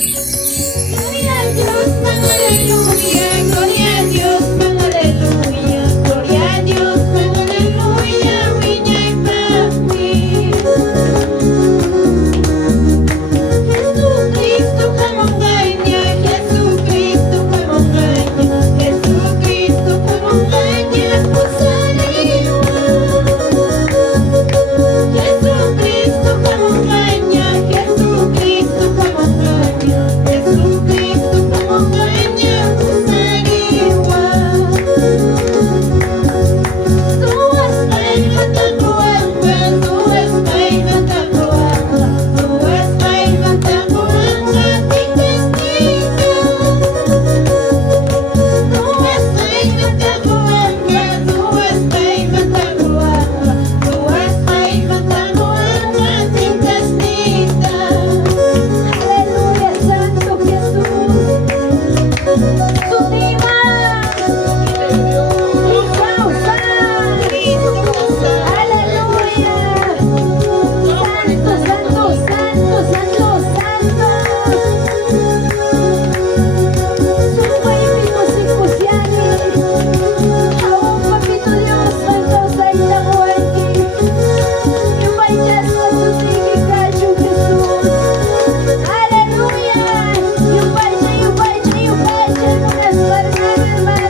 Gloria a Dios, aleluya, gloria a Dios, aleluya, gloria a Dios, aleluya, viña y papi. Jesucristo como caña, Jesucristo como caña, Jesucristo como caña, Jesucristo como caña, Jesucristo como caña, Jesucristo como caña, Kusariwa. Tuas kay mataguan, tuas kay mataguan, tuas kay mataguan, ating kastika. Tuas kay mataguan, tuas kay mataguan, tuas kay mataguan, ating kastika. Aleluya, Santo Jesús. Sutima. Ikaw, aleluya. Santo, santo, santo, santo, santo. Sumay pinusipusyani. Awang papito Diyos, santo sa ilawanti. Yumay Diyos, masusigi ka, Jesus. Aleluya. Yumay siya, mga sarili, mga